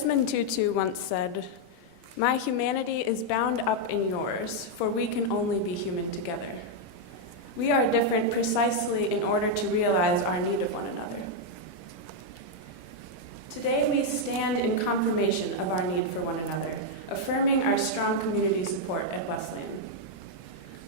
Desmond Tutu once said, "My humanity is bound up in yours, for we can only be human together." We are different precisely in order to realize our need of one another. Today we stand in confirmation of our need for one another, affirming our strong community support at Wesleyan.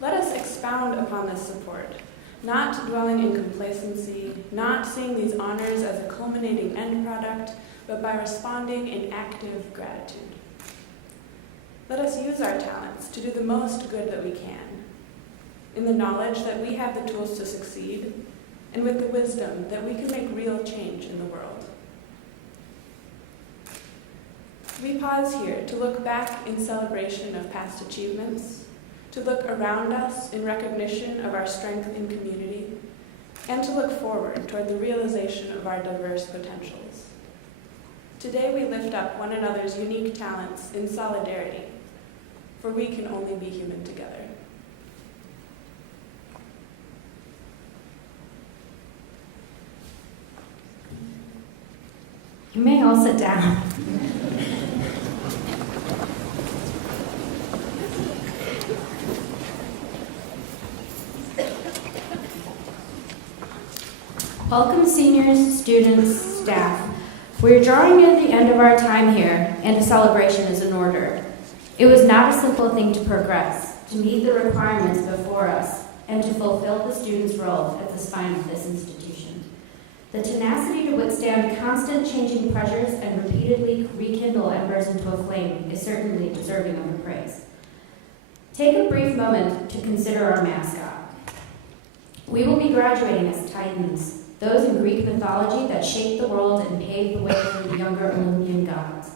Let us expound upon this support, not dwelling in complacency, not seeing these honors as a culminating end product, but by responding in active gratitude. Let us use our talents to do the most good that we can, in the knowledge that we have the tools to succeed, and with the wisdom that we can make real change in the world. We pause here to look back in celebration of past achievements, to look around us in recognition of our strength in community, and to look forward toward the realization of our diverse potentials. Today we lift up one another's unique talents in solidarity, for we can only be human together. You may all sit down. Welcome, seniors, students, staff. We are drawing near the end of our time here, and a celebration is in order. It was not a simple thing to progress, to meet the requirements before us, and to fulfill the student's role at the spine of this institution. The tenacity to withstand constant changing pressures and repeatedly rekindle embers into a flame is certainly deserving of a praise. Take a brief moment to consider our mascot. We will be graduating as Titans, those in Greek mythology that shaped the world and paved the way for the younger Olympian gods.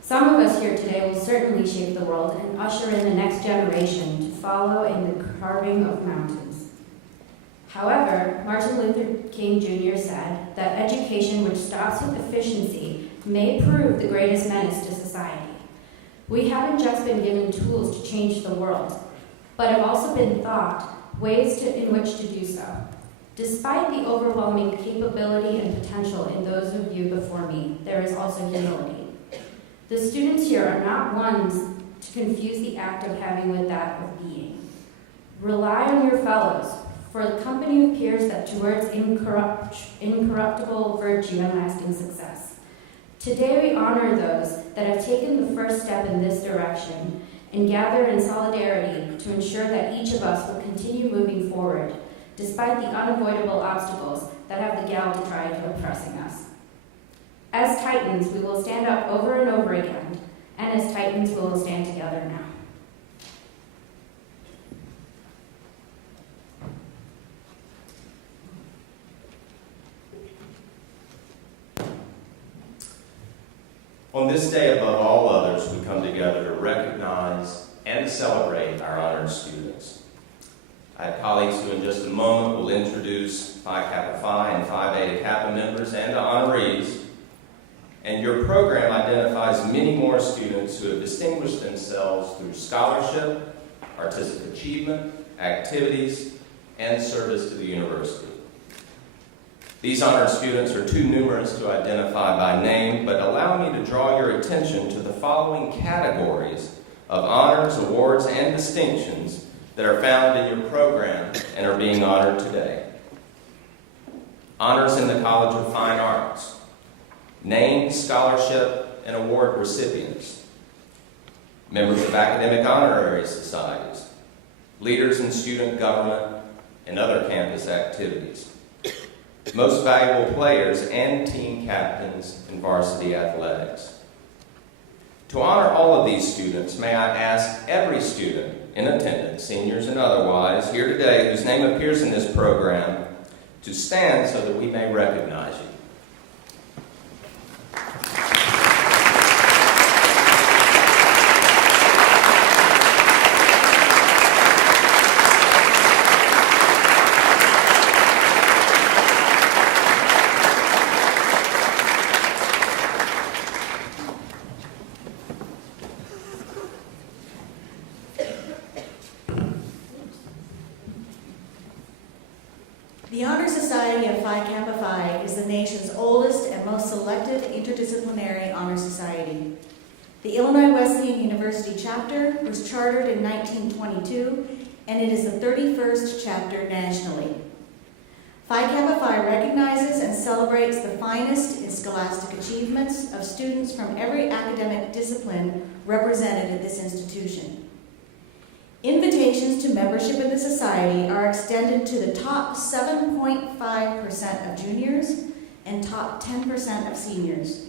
Some of us here today will certainly shape the world and usher in the next generation to follow in the carving of mountains. However, Martin Luther King Jr. said that education which stops with efficiency may prove the greatest menace to society. We haven't just been given tools to change the world, but have also been taught ways in which to do so. Despite the overwhelming capability and potential in those of you before me, there is also humility. The students here are not ones to confuse the act of having with that of being. Rely on your fellows, for the company of peers that towards incorruptible virtue and lasting success. Today we honor those that have taken the first step in this direction and gather in solidarity to ensure that each of us will continue moving forward, despite the unavoidable obstacles that have the gall to try to oppressing us. As Titans, we will stand up over and over again, and as Titans, we will stand together now. On this day, above all others, we come together to recognize and celebrate our honored students. I have colleagues who in just a moment will introduce Phi Kappa Phi and Phi Beta Kappa members and honorees. And your program identifies many more students who have distinguished themselves through scholarship, artistic achievement, activities, and service to the university. These honored students are too numerous to identify by name, but allow me to draw your attention to the following categories of honors, awards, and distinctions that are found in your program and are being honored today. Honors in the College of Fine Arts. Named scholarship and award recipients. Members of academic honorary societies. Leaders in student government and other campus activities. Most valuable players and team captains in varsity athletics. To honor all of these students, may I ask every student in attendance, seniors and otherwise, here today whose name appears in this program, to stand so that we may recognize you. The Honor Society of Phi Kappa Phi is the nation's oldest and and most selective interdisciplinary honor society. The Illinois Wesleyan University chapter was chartered in 1922, and it is the 31st chapter nationally. Phi Kappa Phi recognizes and celebrates the finest in scholastic achievements of students from every academic discipline represented at this institution. Invitations to membership in the society are extended to the top 7.5% of juniors and top 10% of seniors.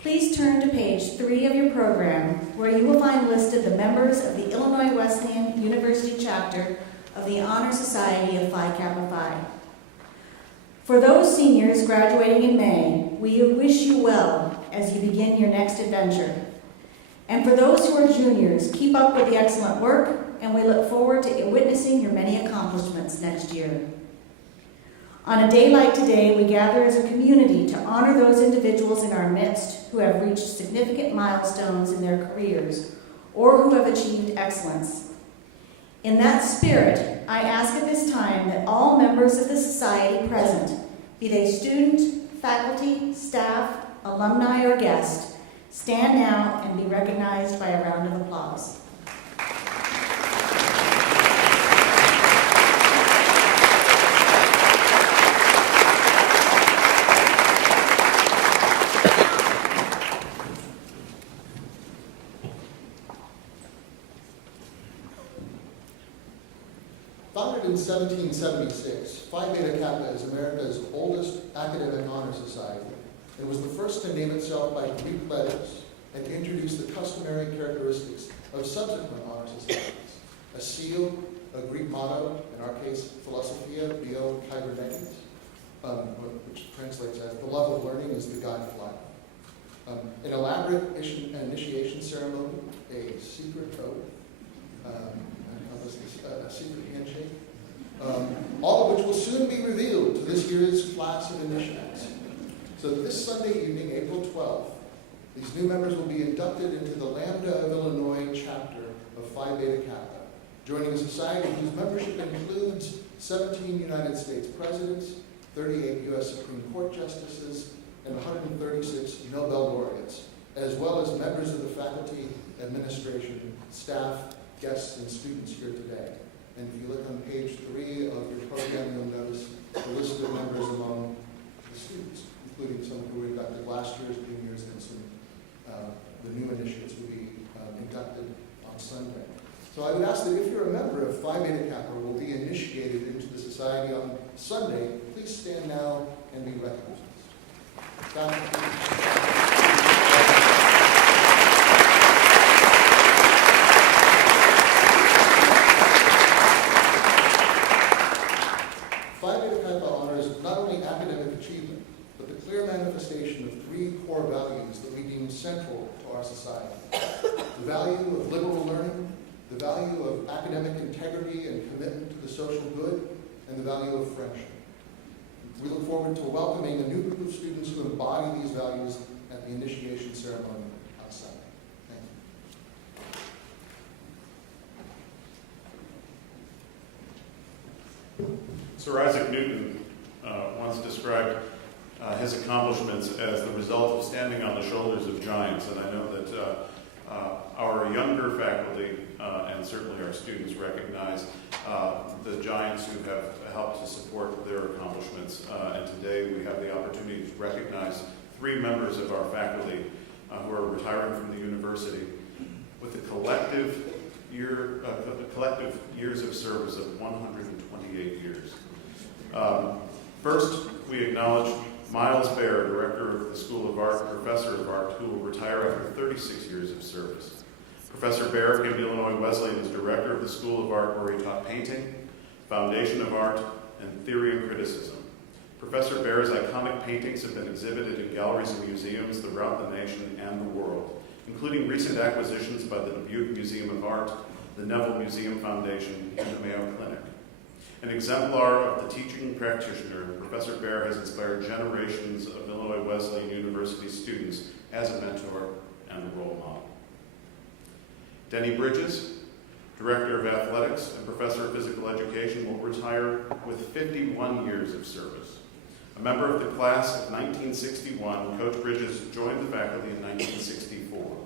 Please turn to page 3 of your program, where you will find listed the members of the Illinois Wesleyan University chapter of the Honor Society of Phi Kappa Phi. For those seniors graduating in May, we wish you well as you begin your next adventure. And for those who are juniors, keep up with the excellent work, and we look forward to witnessing your many accomplishments next year. On a day like today, we gather as a community to honor those individuals in our midst who have reached significant milestones in their careers or who have achieved excellence. In that spirit, I ask at this time that all members of the society present, be they student, faculty, staff, alumni, or guest, stand now and be recognized by a round of applause. Founded in 1776, Phi Beta Kappa is America's oldest academic honor society and was the first to name itself by Greek letters and introduce the customary characteristics of subsequent honor societies: a seal, a Greek motto, in our case, Philosophia Bio Kybernetes, which translates as the love of learning is the guide of life. An elaborate initiation ceremony, a secret oath, a secret handshake, all of which will soon be revealed to this year's class of initiates. So this Sunday evening, April 12th, these new members will be inducted into the Lambda of Illinois chapter of Phi Beta Kappa, joining a society whose membership includes 17 United States presidents, 38 U.S. Supreme Court justices, and 136 Nobel laureates, as well as members of the faculty, administration, staff, guests, and students here today. And if you look on page 3 of your program, you'll notice the list of members among the students, including some who were inducted last year as juniors, and some the new initiates will be inducted on Sunday. So I would ask that if you're a member of Phi Beta Kappa or will be initiated into the society on Sunday, please stand now and be recognized. Phi Beta Kappa honors not only academic achievement, but the clear manifestation of 3 core values that we deem central to our society: the value of liberal learning, the value of academic integrity and commitment to the social good, and the value of friendship. We look forward to welcoming a new group of students who embody these values at the initiation ceremony on Sunday. Thank you. Sir Isaac Newton once described his accomplishments as the result of standing on the shoulders of giants, and I know that our younger faculty and certainly our students recognize the giants who have helped to support their accomplishments, and today we have the opportunity to recognize 3 members of our faculty who are retiring from the university with a collective years of service of 128 years. First, we acknowledge Miles Baer, Director of the School of Art, Professor of Art, who will retire after 36 years of service. Professor Baer came to Illinois Wesleyan as Director of the School of Art, where he taught painting, foundation of art, and theory and criticism. Professor Baer's iconic paintings have been exhibited in galleries and museums throughout the nation and the world, including recent acquisitions by the Dubuque Museum of Art, the Neville Museum Foundation, and the Mayo Clinic. An exemplar of the teaching practitioner, Professor Baer has inspired generations of Illinois Wesleyan University students as a mentor and a role model. Denny Bridges, Director of Athletics and Professor of Physical Education, will retire with 51 years of service. A member of the class of 1961, Coach Bridges joined the faculty in 1964.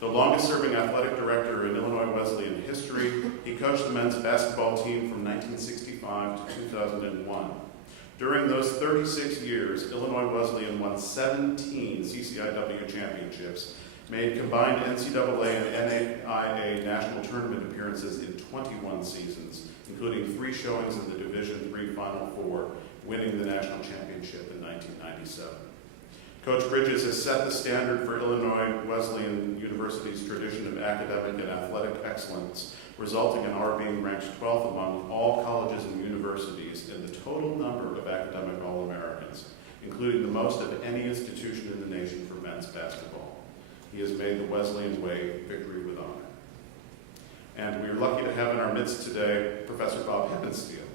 The longest-serving athletic director in Illinois Wesleyan history, he coached the men's basketball team from 1965 to 2001. During those 36 years, Illinois Wesleyan won 17 CCIW championships, made combined NCAA and NAIA national tournament appearances in 21 seasons, including 3 showings in the Division III Final Four, winning the national championship in 1997. Coach Bridges has set the standard for Illinois Wesleyan University's tradition of academic and athletic excellence, resulting in our being ranked 12th among all colleges and universities in the total number of academic All-Americans, including the most of any institution in the nation for men's basketball. He has made the Wesleyan way victory with honor. And we are lucky to have in our midst today Professor Bob Hippensteel,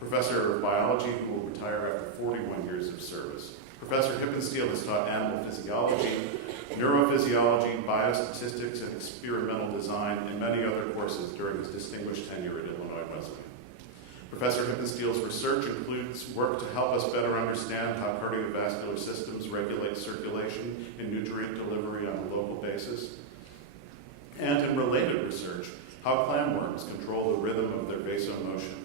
Professor of Biology who will retire after 41 years of service. Professor Hippensteel has taught animal physiology, neurophysiology, biostatistics, and experimental design, and many other courses during his distinguished tenure at Illinois Wesleyan. Professor Hippensteel's research includes work to help us better understand how cardiovascular systems regulate circulation and nutrient delivery on a local basis, and in related research, how clamworms control the rhythm of their vasomotion.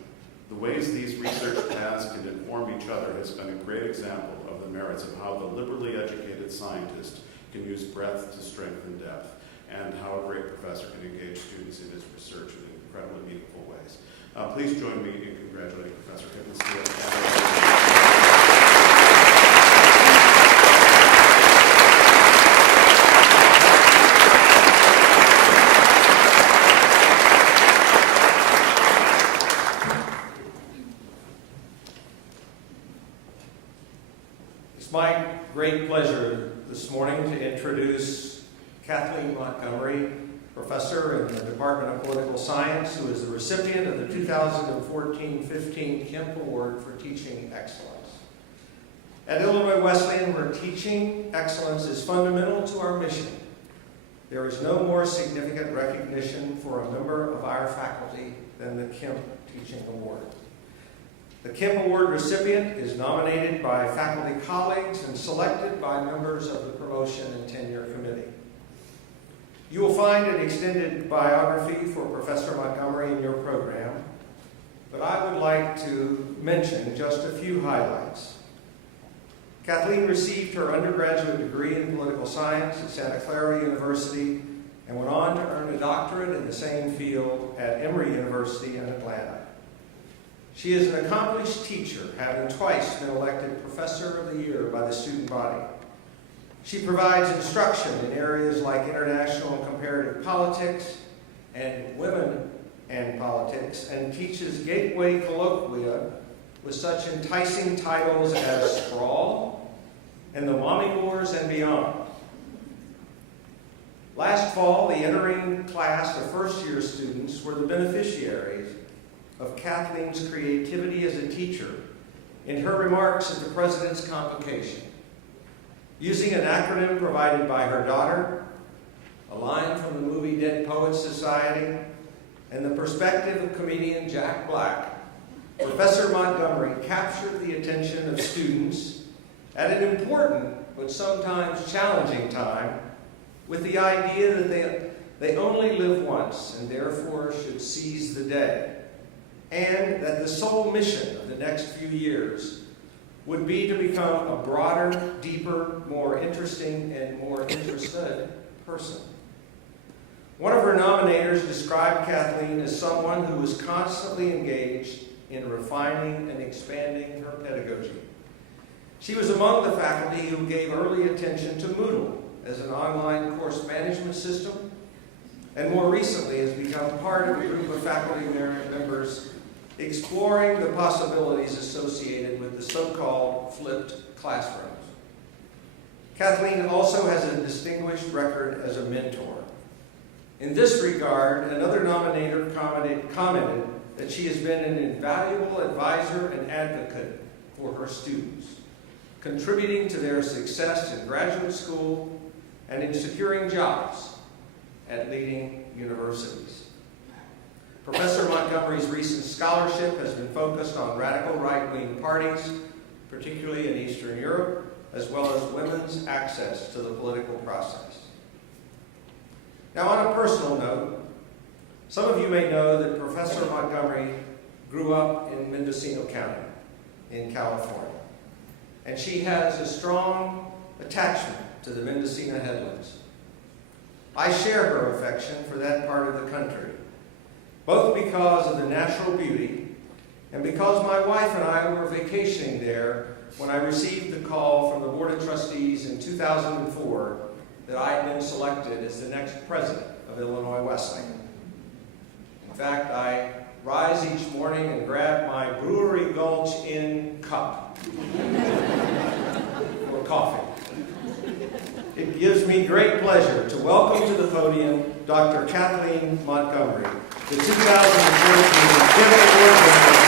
The ways these research paths can inform each other has been a great example of the merits of how the liberally educated scientist can use breadth to strengthen depth, and how a great professor can engage students in his research in incredibly meaningful ways. Please join me in congratulating Professor Hippensteel. It's my great pleasure this morning to introduce Kathleen Montgomery, professor in the Department of Political Science, who is the recipient of the 2014-15 Kemp Award for Teaching Excellence. At Illinois Wesleyan, where teaching excellence is fundamental to our mission, there is no more significant recognition for a member of our faculty than the Kemp Teaching Award. The Kemp Award recipient is nominated by faculty colleagues and selected by members of the Promotion and Tenure Committee. You will find an extended biography for Professor Montgomery in your program, but I would like to mention just a few highlights. Kathleen received her undergraduate degree in political science at Santa Clara University and went on to earn a doctorate in the same field at Emory University in Atlanta. She is an accomplished teacher, having twice been elected Professor of the Year by the student body. She provides instruction in areas like international and comparative politics and women and politics, and teaches gateway colloquia with such enticing titles as Sprawl and the Mommy Wars and Beyond. Last fall, the entering class of first-year students were the beneficiaries of Kathleen's creativity as a teacher in her remarks at the President's Convocation. Using an acronym provided by her daughter, a line from the movie Dead Poets Society, and the perspective of comedian Jack Black, Professor Montgomery captured the attention of students at an important but sometimes challenging time with the idea that they only live once and therefore should seize the day, and that the sole mission of the next few years would be to become a broader, deeper, more interesting, and more interested person. One of her nominators described Kathleen as someone who was constantly engaged in refining and expanding her pedagogy. She was among the faculty who gave early attention to Moodle as an online course management system, and more recently has become part of a group of faculty members exploring the possibilities associated with the so-called flipped classrooms. Kathleen also has a distinguished record as a mentor. In this regard, another nominator commented that she has been an invaluable advisor and advocate for her students, contributing to their success in graduate school and in securing jobs at leading universities. Professor Montgomery's recent scholarship has been focused on radical right-wing parties particularly in Eastern Europe, as well as women's access to the political process. Now, on a personal note, some of you may know that Professor Montgomery grew up in Mendocino County in California, and she has a strong attachment to the Mendocino headlands. I share her affection for that part of the country, both because of the natural beauty and because my wife and I were vacationing there when I received the call from the Board of Trustees in 2004 that I had been selected as the next president of Illinois Wesleyan. In fact, I rise each morning and grab my Brewery Gulch Inn cup for coffee. It gives me great pleasure to welcome to the podium Dr. Kathleen Montgomery, the 2014 Kemp Award winner.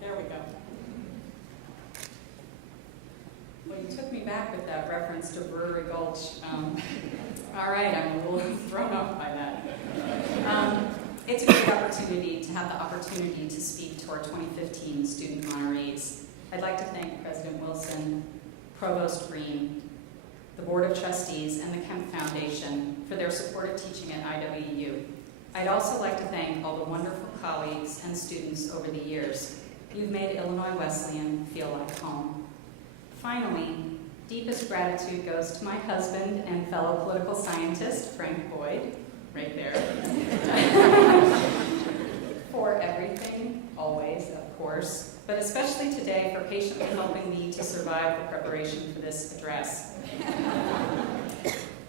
There we go. Well, you took me back with that reference to Brewery Gulch. All right, I'm a little thrown off by that. It's a great opportunity to have the opportunity to speak to our 2015 student honorees. I'd like to thank President Wilson, Provost Green, the Board of Trustees, and the Kemp Foundation for their support of teaching at IWU. I'd also like to thank all the wonderful colleagues and students over the years. You've made Illinois Wesleyan feel like home. Finally, deepest gratitude goes to my husband and fellow political scientist, Frank Boyd, right there, for everything, always, of course, but especially today for patiently helping me to survive the preparation for this address.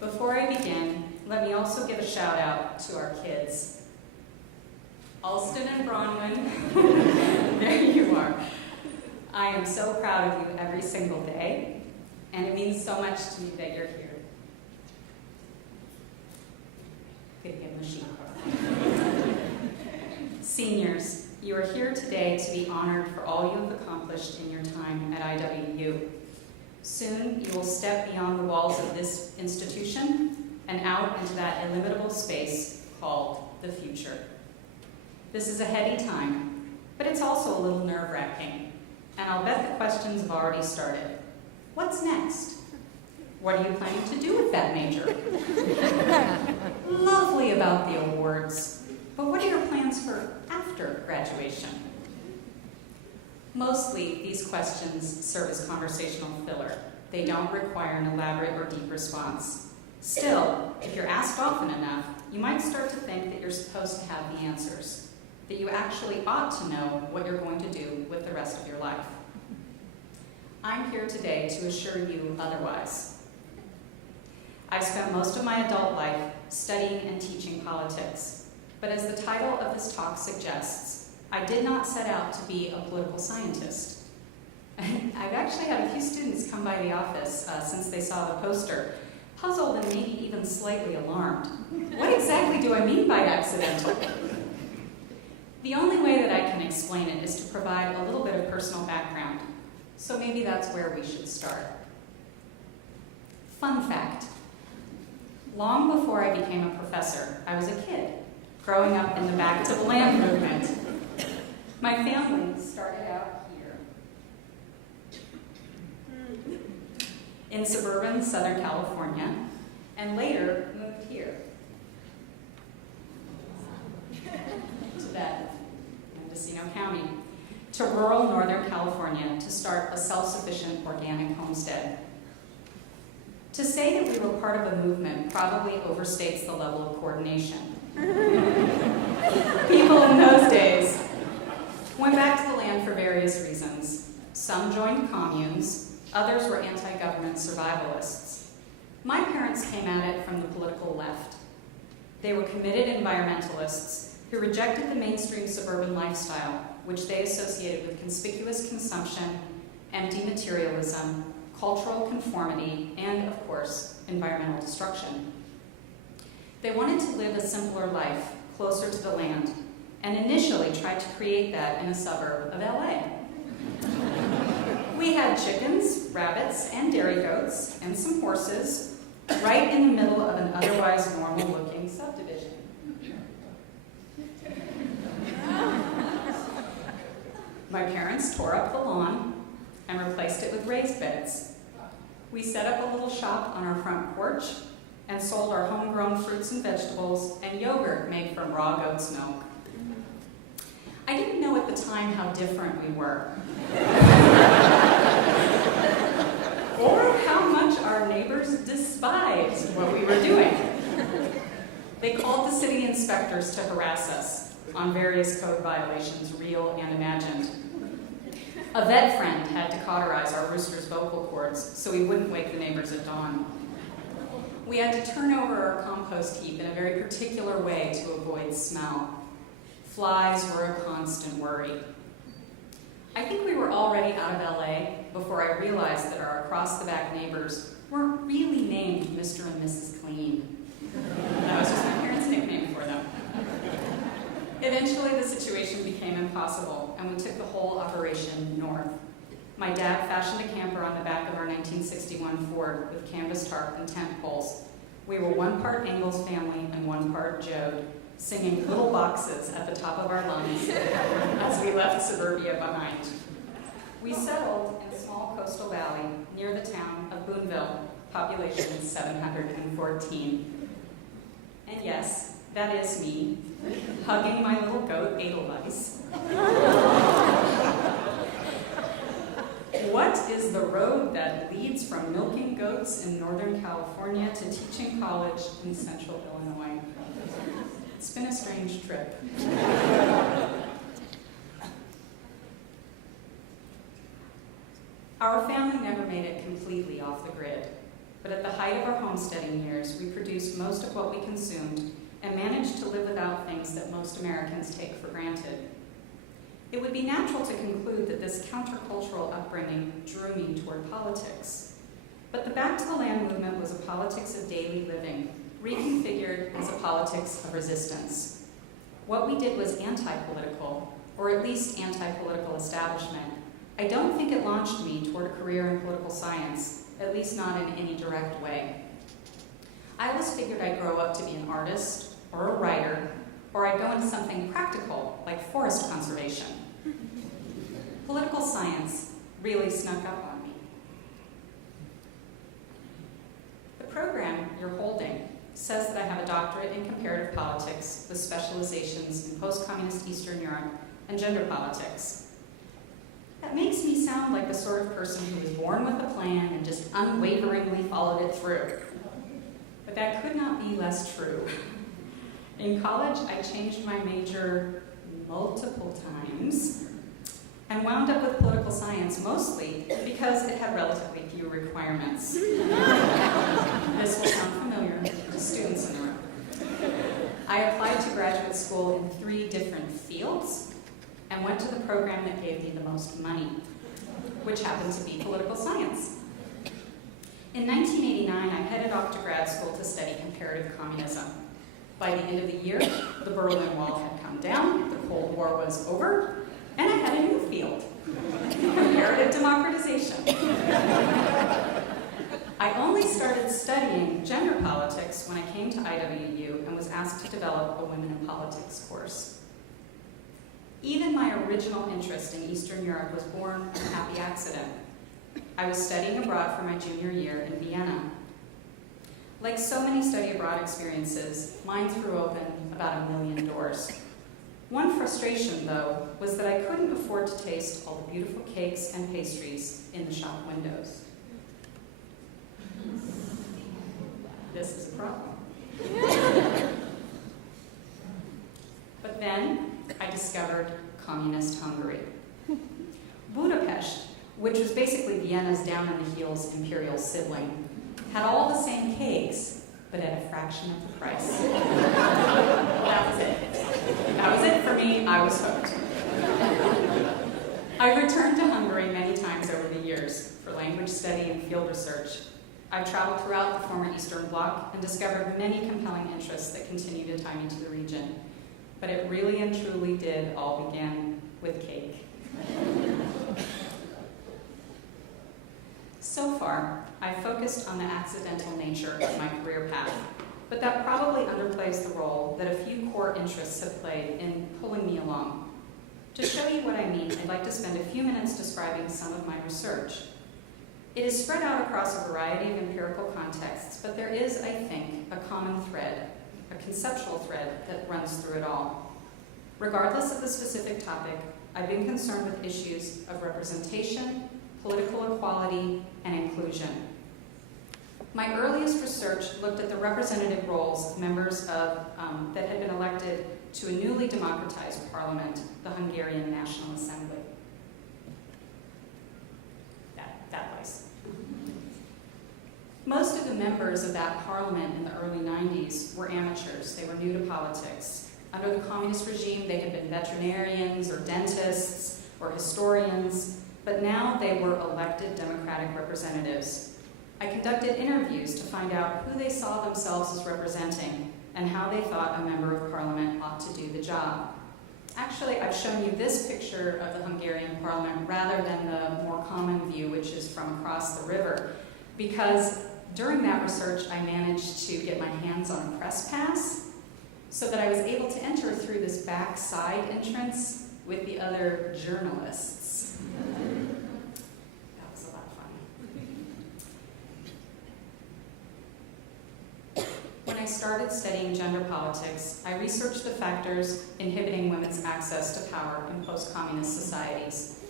Before I begin, let me also give a shout out to our kids. Alston and Bronwyn, there you are. I am so proud of you every single day, and it means so much to me that you're here. Good to give them a sheet card. Seniors, you are here today to be honored for all you have accomplished in your time at IWU. Soon, you will step beyond the walls of this institution and out into that illimitable space called the future. This is a heady time, but it's also a little nerve-wracking, and I'll bet the questions have already started. What's next? What are you planning to do with that major? Lovely about the awards, but what are your plans for after graduation? Mostly, these questions serve as conversational filler. They don't require an elaborate or deep response. Still, if you're asked often enough, you might start to think that you're supposed to have the answers, that you actually ought to know what you're going to do with the rest of your life. I'm here today to assure you otherwise. I've spent most of my adult life studying and teaching politics, but as the title of this talk suggests, I did not set out to be a political scientist. I've actually had a few students come by the office since they saw the poster, puzzled and maybe even slightly alarmed. What exactly do I mean by accidental? The only way that I can explain it is to provide a little bit of personal background, so maybe that's where we should start. Fun fact. Long before I became a professor, I was a kid, growing up in the Back to the Land movement. My family started out here in suburban Southern California, and later moved here to that Mendocino County, to rural Northern California to start a self-sufficient organic homestead. To say that we were part of a movement probably overstates the level of coordination. People in those days went back to the land for various reasons. Some joined communes, others were anti-government survivalists. My parents came at it from the political left. They were committed environmentalists who rejected the mainstream suburban lifestyle, which they associated with conspicuous consumption, empty materialism, cultural conformity, and, of course, environmental destruction. They wanted to live a simpler life, closer to the land, and initially tried to create that in a suburb of LA. We had chickens, rabbits, and dairy goats, and some horses, right in the middle of an otherwise normal-looking subdivision. My parents tore up the lawn and replaced it with raised beds. We set up a little shop on our front porch and sold our homegrown fruits and vegetables and yogurt made from raw goat's milk. I didn't know at the time how different we were, or how much our neighbors despised what we were doing. They called the city inspectors to harass us on various code violations, real and imagined. A vet friend had to cauterize our rooster's vocal cords so he wouldn't wake the neighbors at dawn. We had to turn over our compost heap in a very particular way to avoid smell. Flies were a constant worry. I think we were already out of LA before I realized that our across-the-back neighbors weren't really named Mr. and Mrs. Clean. That was just my parents' nickname for them. Eventually, the situation became impossible, and we took the whole operation north. My dad fashioned a camper on the back of our 1961 Ford with canvas tarp and tent poles. We were one part Ingalls family and one part Jode, singing Little Boxes at the top of our lungs as we left suburbia behind. We settled in a small coastal valley near the town of Boonville, population 714. And yes, that is me, hugging my little goat Edelweiss. What is the road that leads from milking goats in Northern California to teaching college in Central Illinois? It's been a strange trip. Our family never made it completely off the grid, but at the height of our homesteading years, we produced most of what we consumed and managed to live without things that most Americans take for granted. It would be natural to conclude that this countercultural upbringing drew me toward politics. But the Back to the Land movement was a politics of daily living, reconfigured as a politics of resistance. What we did was anti-political, or at least anti-political establishment. I don't think it launched me toward a career in political science, at least not in any direct way. I always figured I'd grow up to be an artist, or a writer, or I'd go into something practical, like forest conservation. Political science really snuck up on me. The program you're holding says that I have a doctorate in comparative politics with specializations in post-communist Eastern Europe and gender politics. That makes me sound like the sort of person who was born with a plan and just unwaveringly followed it through. But that could not be less true. In college, I changed my major multiple times and wound up with political science mostly because it had relatively few requirements. This will sound familiar to students in the room. I applied to graduate school in 3 different fields and went to the program that gave me the most money, which happened to be political science. In 1989, I headed off to grad school to study comparative communism. By the end of the year, the Berlin Wall had come down, the Cold War was over, and I had a new field, comparative democratization. I only started studying gender politics when I came to IWU and was asked to develop a Women in Politics course. Even my original interest in Eastern Europe was born of a happy accident. I was studying abroad for my junior year in Vienna. Like so many study abroad experiences, mine threw open about 1 million doors. One frustration, though, was that I couldn't afford to taste all the beautiful cakes and pastries in the shop windows. This is a problem. But then I discovered communist Hungary. Budapest, which was basically Vienna's down-on-the-heels imperial sibling, had all the same cakes, but at a fraction of the price. That was it. That was it for me. I was hooked. I've returned to Hungary many times over the years for language study and field research. I've traveled throughout the former Eastern Bloc and discovered many compelling interests that continue to tie me to the region. but it really and truly did all begin with cake. So far, I've focused on the accidental nature of my career path, but that probably underplays the role that a few core interests have played in pulling me along. To show you what I mean, I'd like to spend a few minutes describing some of my research. It is spread out across a variety of empirical contexts, but there is, I think, a common thread, a conceptual thread that runs through it all. Regardless of the specific topic, I've been concerned with issues of representation, political equality, and inclusion. My earliest research looked at the representative roles of members of, that had been elected to a newly democratized parliament, the Hungarian National Assembly. That place. Most of the members of that parliament in the early 90s were amateurs. They were new to politics. Under the communist regime, they had been veterinarians or dentists or historians, but now they were elected democratic representatives. I conducted interviews to find out who they saw themselves as representing and how they thought a member of parliament ought to do the job. Actually, I've shown you this picture of the Hungarian parliament rather than the more common view, which is from across the river, because during that research, I managed to get my hands on a press pass so that I was able to enter through this back side entrance with the other journalists. That was a lot of fun. When I started studying gender politics, I researched the factors inhibiting women's access to power in post-communist societies.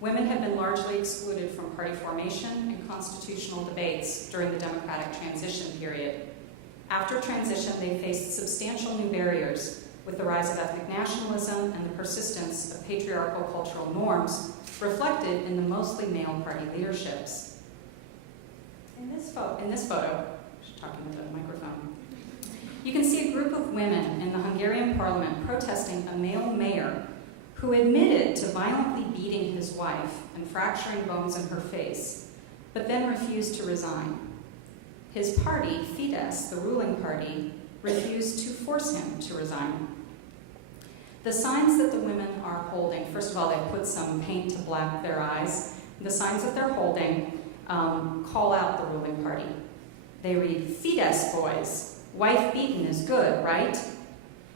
Women have been largely excluded from party formation and constitutional debates during the democratic transition period. After transition, they faced substantial new barriers with the rise of ethnic nationalism and the persistence of patriarchal cultural norms reflected in the mostly male party leaderships. In this photo, talking with a microphone, you can see a group of women in the Hungarian parliament protesting a male mayor who admitted to violently beating his wife and fracturing bones in her face, but then refused to resign. His party, Fidesz, the ruling party, refused to force him to resign. The signs that the women are holding, first of all, they put some paint to black their eyes. The signs that they're holding call out the ruling party. They read, "Fidesz boys, wife beaten is good, right?"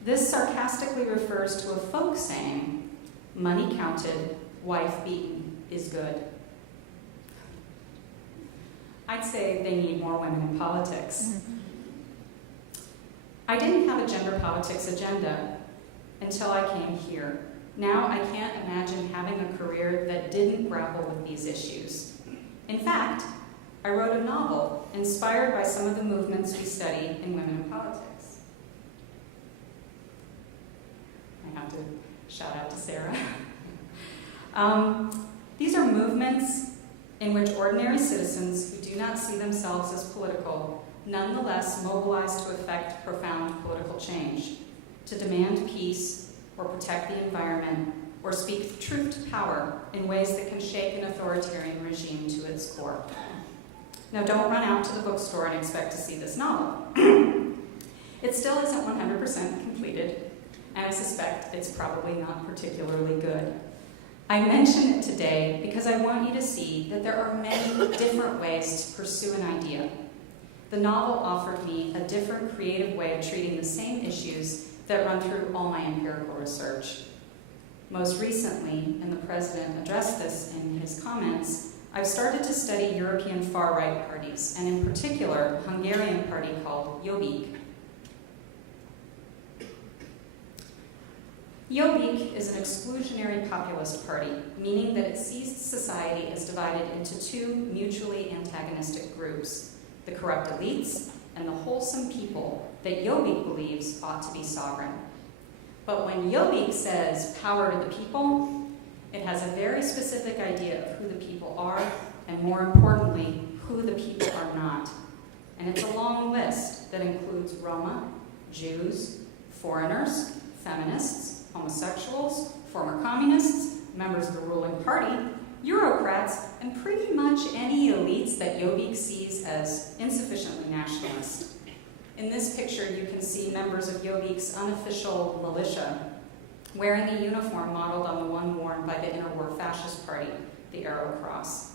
This sarcastically refers to a folk saying, "Money counted, wife beaten is good." I'd say they need more women in politics. I didn't have a gender politics agenda until I came here. Now I can't imagine having a career that didn't grapple with these issues. In fact, I wrote a novel inspired by some of the movements we study in women in politics. I have to shout out to Sarah. These are movements in which ordinary citizens who do not see themselves as political nonetheless mobilize to effect profound political change, to demand peace or protect the environment or speak truth to power in ways that can shake an authoritarian regime to its core. Now, don't run out to the bookstore and expect to see this novel. It still isn't 100% completed, and I suspect it's probably not particularly good. I mention it today because I want you to see that there are many different ways to pursue an idea. The novel offered me a different creative way of treating the same issues that run through all my empirical research. Most recently, and the president addressed this in his comments, I've started to study European far-right parties, and in particular, a Hungarian party called Jobbik. Jobbik is an exclusionary populist party, meaning that it sees society as divided into two mutually antagonistic groups, the corrupt elites and the wholesome people that Jobbik believes ought to be sovereign. But when Jobbik says power to the people, it has a very specific idea of who the people are, and more importantly, who the people are not. And it's a long list that includes Roma, Jews, foreigners, feminists, homosexuals, former communists, members of the ruling party, Eurocrats, and pretty much any elites that Jobbik sees as insufficiently nationalist. In this picture, you can see members of Jobbik's unofficial militia wearing the uniform modeled on the one worn by the interwar fascist party, the Arrow Cross.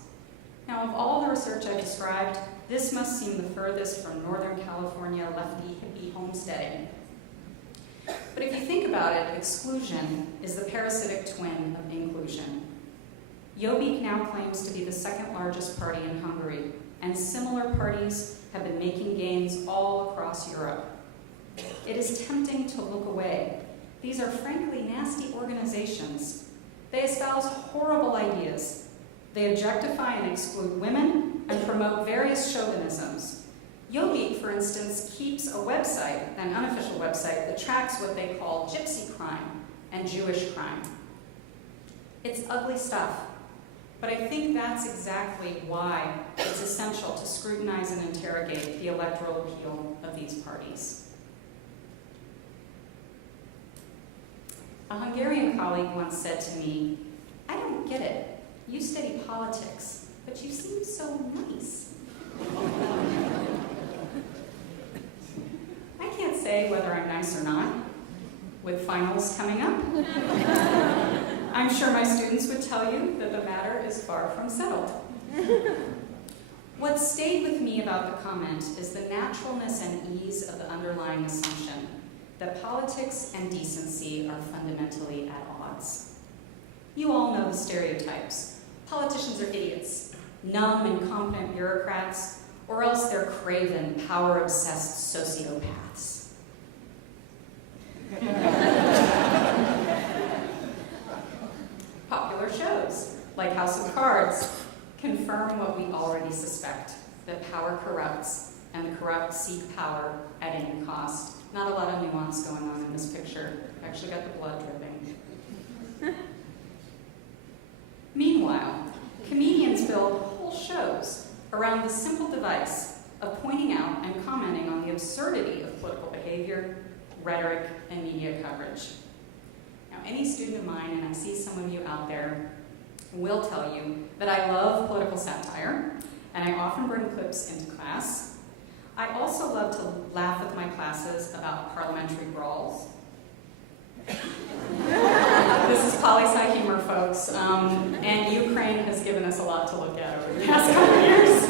Now, of all the research I described, this must seem the furthest from Northern California lefty hippie homesteading. But if you think about it, exclusion is the parasitic twin of inclusion. Jobbik now claims to be the second largest party in Hungary, and similar parties have been making gains all across Europe. It is tempting to look away. These are frankly nasty organizations. They espouse horrible ideas. They objectify and exclude women and promote various chauvinisms. Jobbik, for instance, keeps a website, an unofficial website, that tracks what they call gypsy crime and Jewish crime. It's ugly stuff, but I think that's exactly why it's essential to scrutinize and interrogate the electoral appeal of these parties. A Hungarian colleague once said to me, "I don't get it. You study politics, but you seem so nice." I can't say whether I'm nice or not. With finals coming up, I'm sure my students would tell you that the matter is far from settled. What stayed with me about the comment is the naturalness and ease of the underlying assumption that politics and decency are fundamentally at odds. You all know the stereotypes. Politicians are idiots, numb, incompetent bureaucrats, or else they're craven, power-obsessed sociopaths. Popular shows, like House of Cards, confirm what we already suspect, that power corrupts, and the corrupt seek power at any cost. Not a lot of nuance going on in this picture. Actually got the blood dripping. Meanwhile, comedians build whole shows around the simple device of pointing out and commenting on the absurdity of political behavior, rhetoric, and media coverage. Now, any student of mine, and I see some of you out there, will tell you that I love political satire, and I often bring clips into class. I also love to laugh with my classes about parliamentary brawls. This is poli-sci humor, folks, and Ukraine has given us a lot to look at over the past couple of years.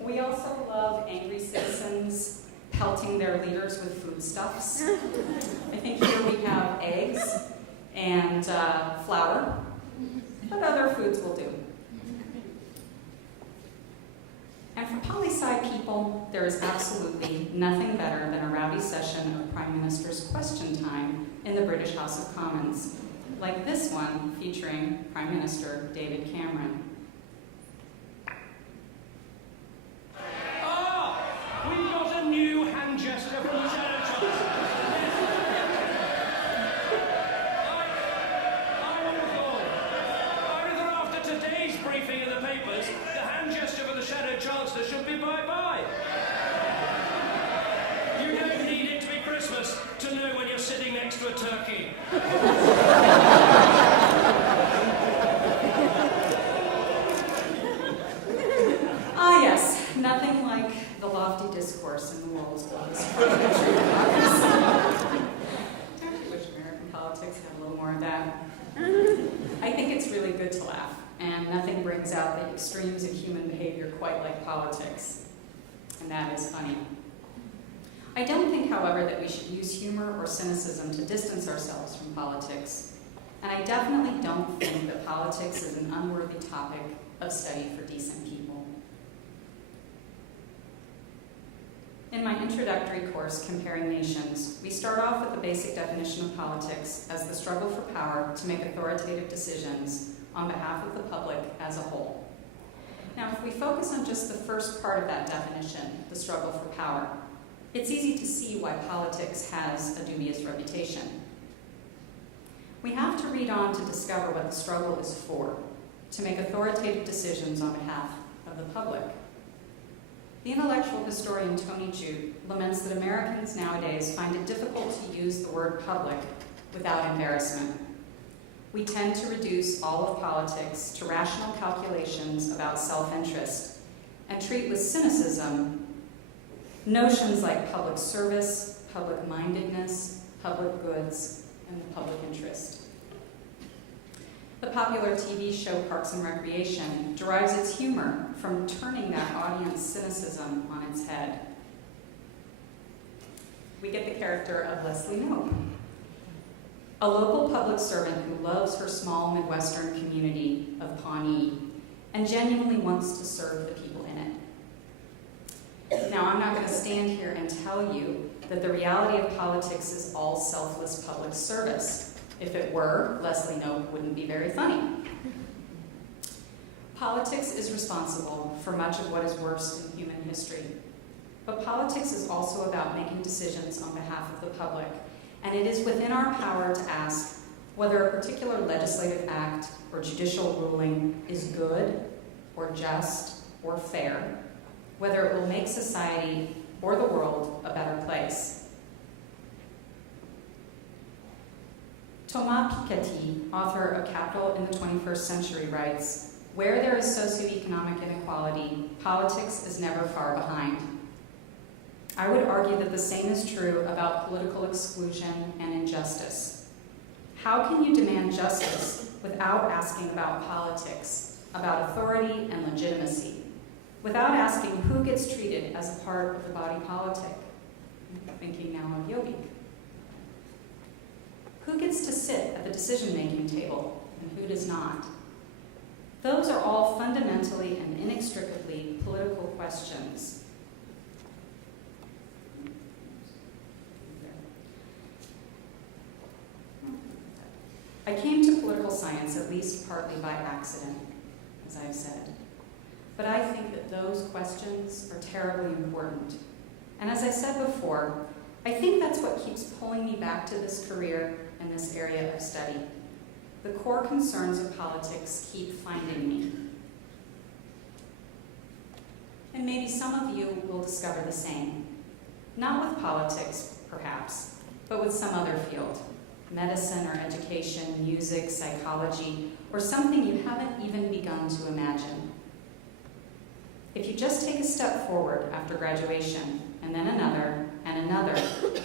We also love angry citizens pelting their leaders with foodstuffs. I think here we have eggs and flour, but other foods will do. And for poli-sci people, there is absolutely nothing better than a rowdy session of Prime Minister's Question Time in the British House of Commons, like this one featuring Prime Minister David Cameron. We've got a new hand gesture from the Senate. I would have thought, either after today's briefing in the papers, the hand gesture for the Shadow Chancellor should be bye-bye. You don't need it to be Christmas to know when you're sitting next to a turkey. Ah, yes, nothing like the lofty discourse in the world's oldest parliamentary democracy. I wish American politics had a little more of that. I think it's really good to laugh, and nothing brings out the extremes of human behavior quite like politics, and that is funny. I don't think, however, that we should use humor or cynicism to distance ourselves from politics, and I definitely don't think that politics is an unworthy topic of study for decent people. In my introductory course, Comparing Nations, we start off with the basic definition of politics as the struggle for power to make authoritative decisions on behalf of the public as a whole. Now, if we focus on just the first part of that definition, the struggle for power, it's easy to see why politics has a dubious reputation. We have to read on to discover what the struggle is for, to make authoritative decisions on behalf of the public. The intellectual historian Tony Judt laments that Americans nowadays find it difficult to use the word public without embarrassment. We tend to reduce all of politics to rational calculations about self-interest, and treat with cynicism notions like public service, public-mindedness, public goods, and the public interest. The popular TV show Parks and Recreation derives its humor from turning that audience cynicism on its head. We get the character of Leslie Knope, a local public servant who loves her small Midwestern community of Pawnee and genuinely wants to serve the people in it. Now, I'm not going to stand here and tell you that the reality of politics is all selfless public service. If it were, Leslie Knope wouldn't be very funny. Politics is responsible for much of what is worst in human history. But politics is also about making decisions on behalf of the public, and it is within our power to ask whether a particular legislative act or judicial ruling is good or just or fair, whether it will make society or the world a better place. Thomas Piketty, author of Capital in the 21st Century, writes, "Where there is socioeconomic inequality, politics is never far behind." I would argue that the same is true about political exclusion and injustice. How can you demand justice without asking about politics, about authority and legitimacy, without asking who gets treated as a part of the body politic? I'm thinking now of Yogi. Who gets to sit at the decision-making table and who does not? Those are all fundamentally and inextricably political questions. I came to political science at least partly by accident, as I've said. But I think that those questions are terribly important. And as I said before, I think that's what keeps pulling me back to this career and this area of study. The core concerns of politics keep finding me. And maybe some of you will discover the same. Not with politics, perhaps, but with some other field. Medicine or education, music, psychology, or something you haven't even begun to imagine. If you just take a step forward after graduation, and then another, and another,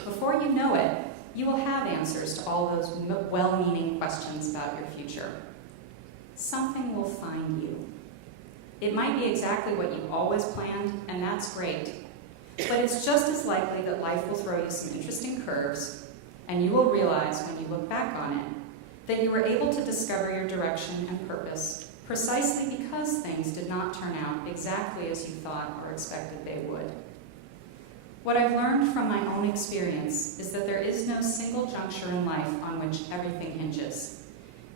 before you know it, you will have answers to all those well-meaning questions about your future. Something will find you. It might be exactly what you always planned, and that's great. But it's just as likely that life will throw you some interesting curves, and you will realize when you look back on it that you were able to discover your direction and purpose precisely because things did not turn out exactly as you thought or expected they would. What I've learned from my own experience is that there is no single juncture in life on which everything hinges.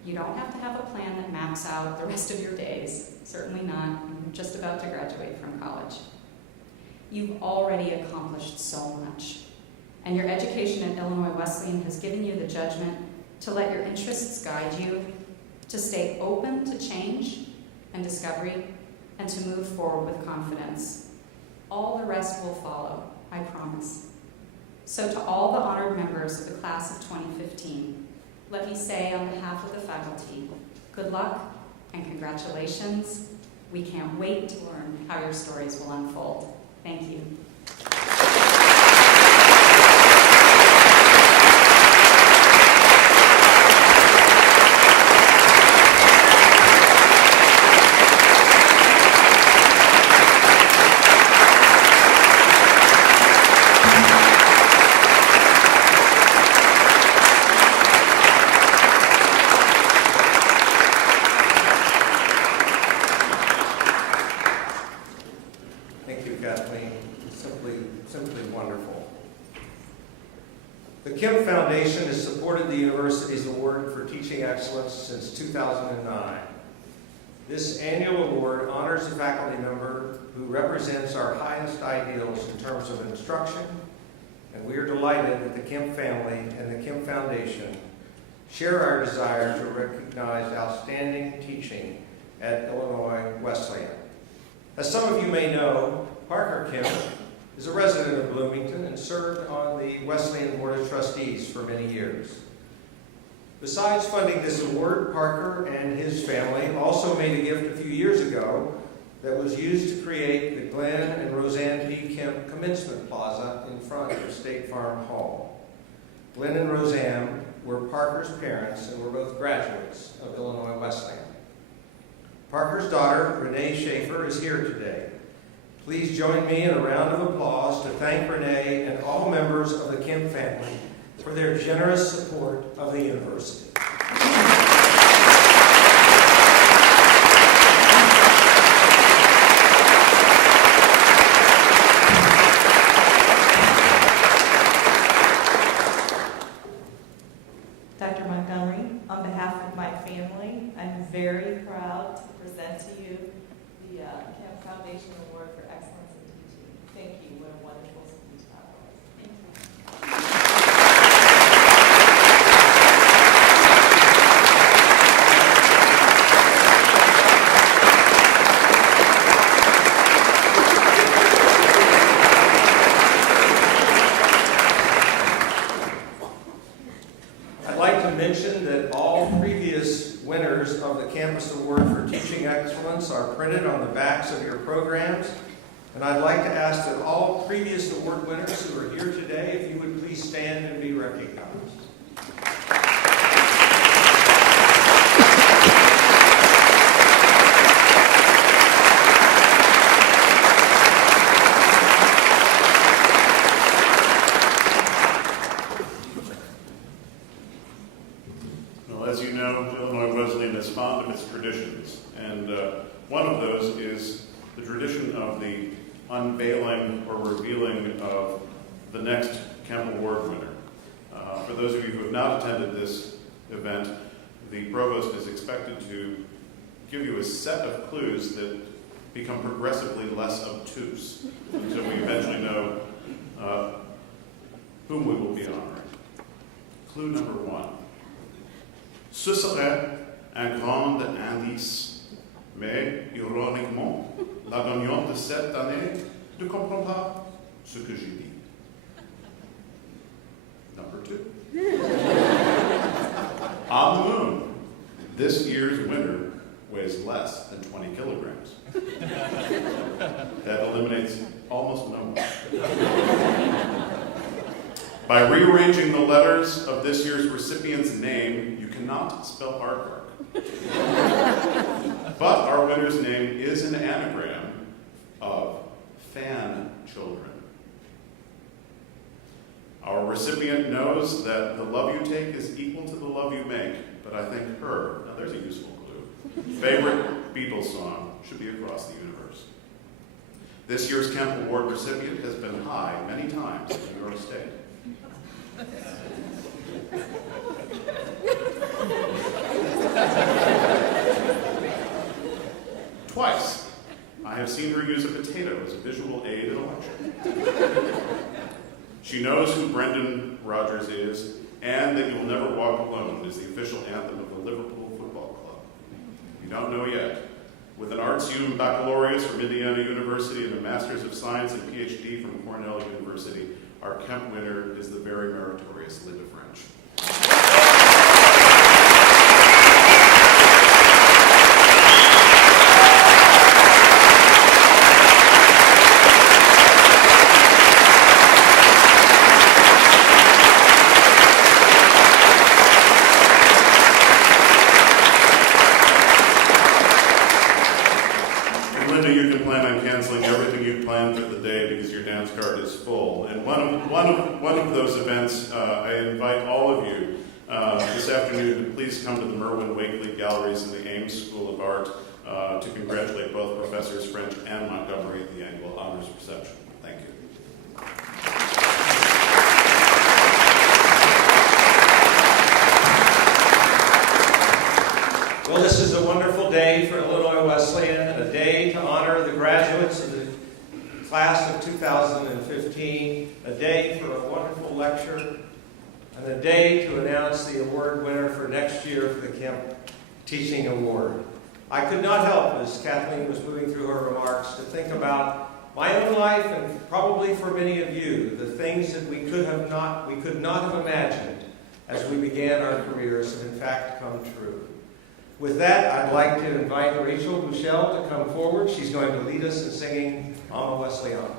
You don't have to have a plan that maps out the rest of your days. Certainly not. I'm just about to graduate from college. You've already accomplished so much. And your education at Illinois Wesleyan has given you the judgment to let your interests guide you, to stay open to change and discovery, and to move forward with confidence. All the rest will follow, I promise. So to all the honored members of the class of 2015, let me say on behalf of the faculty, good luck and congratulations. We can't wait to learn how your stories will unfold. Thank you. Thank you, Kathleen. Simply wonderful. The Kemp Foundation has supported the university's award for teaching excellence since 2009. This annual award honors a faculty member who represents our highest ideals in terms of instruction, and we are delighted that the Kemp family and the Kemp Foundation share our desire to recognize outstanding teaching at Illinois Wesleyan. As some of you may know, Parker Kemp is a resident of Bloomington and served on the Wesleyan Board of Trustees for many years. Besides funding this award, Parker and his family also made a gift a few years ago that was used to create the Glenn and Roseanne P. Kemp Commencement Plaza in front of State Farm Hall. Glenn and Roseanne were Parker's parents and were both graduates of Illinois Wesleyan. Parker's daughter, Renee Schaefer, is here today. Please join me in a round of applause to thank Renee and all members of the Kemp family for their generous support of the university. Dr. Montgomery, on behalf of my family, I'm very proud to present to you the Kemp Foundation Award for Excellence in Teaching. Thank you. What a wonderful speech that was. Thank you. I'd like to mention that all previous winners of the Campus Award for Teaching Excellence are printed on the backs of your programs. And I'd like to ask that all previous award winners who are here today, if you would please stand and be recognized. Well, as you know, Illinois Wesleyan is fond of its traditions, and one of those is the tradition of the unveiling or revealing of the next Kemp Award winner. For those of you who have not attended this event, the provost is expected to give you a set of clues that become progressively less obtuse until we eventually know whom we will be honoring. Clue number 1. Ce serait un grand indice, mais ironiquement, la gagnante de cette année ne comprend pas ce que j'ai dit. Number 2. On the moon, this year's winner weighs less than 20 kilograms. That eliminates almost no one. By rearranging the letters of this year's recipient's name, you cannot spell aardvark. But our winner's name is an anagram of fan children. Our recipient knows that the love you take is equal to the love you make, but I think her, now there's a useful clue, favorite Beatles song should be across the universe. This year's Kemp Award recipient has been high many times in New York State. Twice, I have seen her use a potato as a visual aid in a lecture. She knows who Brendan Rodgers is, and that You Will Never Walk Alone is the official anthem of the Liverpool Football Club. You don't know yet. With an Arts U baccalaureate from Indiana University and a Master's of Science and PhD from Cornell University, our Kemp winner is the very meritorious Linda French. One of those events, I invite all of you this afternoon to please come to the Merwin Wakely Galleries in the Ames School of Art to congratulate both Professors French and Montgomery at the annual honors reception. Thank you. Well, this is a wonderful day for Illinois Wesleyan, a day to honor the graduates of the class of 2015, a day for a wonderful lecture, and a day to announce the award winner for next year for the Kemp Teaching Award. I could not help, as Kathleen was moving through her remarks, to think about my own life and probably for many of you, the things that we could not have imagined as we began our careers have in fact come true. With that, I'd like to invite Rachel Bouchel to come forward. She's going to lead us in singing Alma Wesleyan.